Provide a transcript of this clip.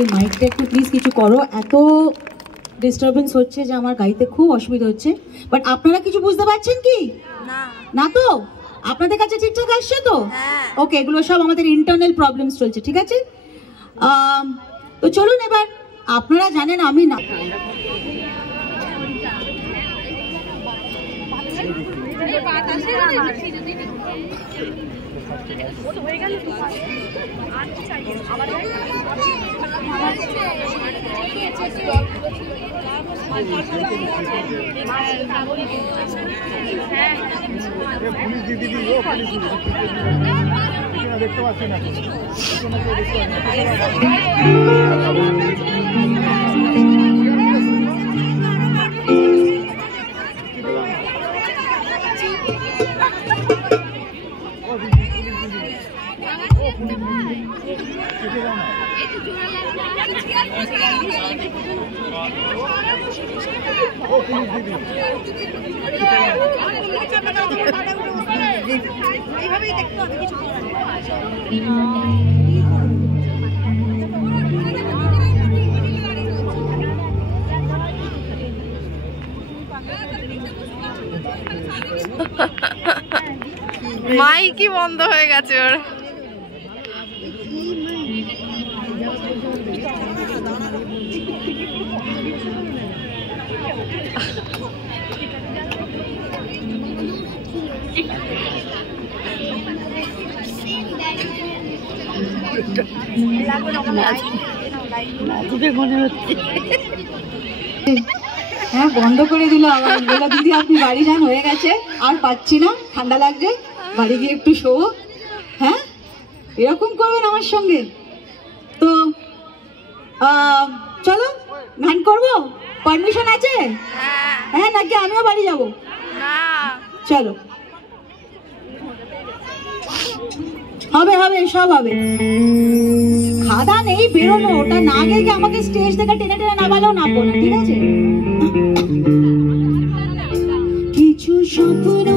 এই মাইকটা একটু প্লিজ কিছু করো, এত ডিস্টারবেন্স হচ্ছে যে আমার গাইতে খুব অসুবিধা হচ্ছে। বাট আপনারা কিছু বুঝতে পারছেন কি? না তো? আপনাদের কাছে ঠিকঠাক আসছে তো? ওকে, এগুলো সব আমাদের ইন্টারনাল প্রবলেমস চলছে, ঠিক আছে? তো চলুন এবার, আপনারা জানেন আমি না দেখতে পাচ্ছি না। মাইকই বন্ধ হয়ে গেছে ওর। হ্যাঁ, বন্ধ করে দিল আবার। দিদি আপনি বাড়ি যান, হয়ে গেছে, আর পাচ্ছি না, ঠান্ডা লাগছে, বাড়ি গিয়ে একটু শো। হ্যাঁ, এরকম করবেন আমার সঙ্গে? তো চলো গান করবো, পারমিশন আছে? হ্যাঁ, নাকি আমিও বাড়ি যাবো? চলো, হবে হবে, সব হবে। খাদা নেই, বেরোনো, ওটা না গিয়ে আমাকে স্টেজ থেকে টেনে টেনে নামালেও নামবো না, ঠিক আছে? কিছু স্বপ্ন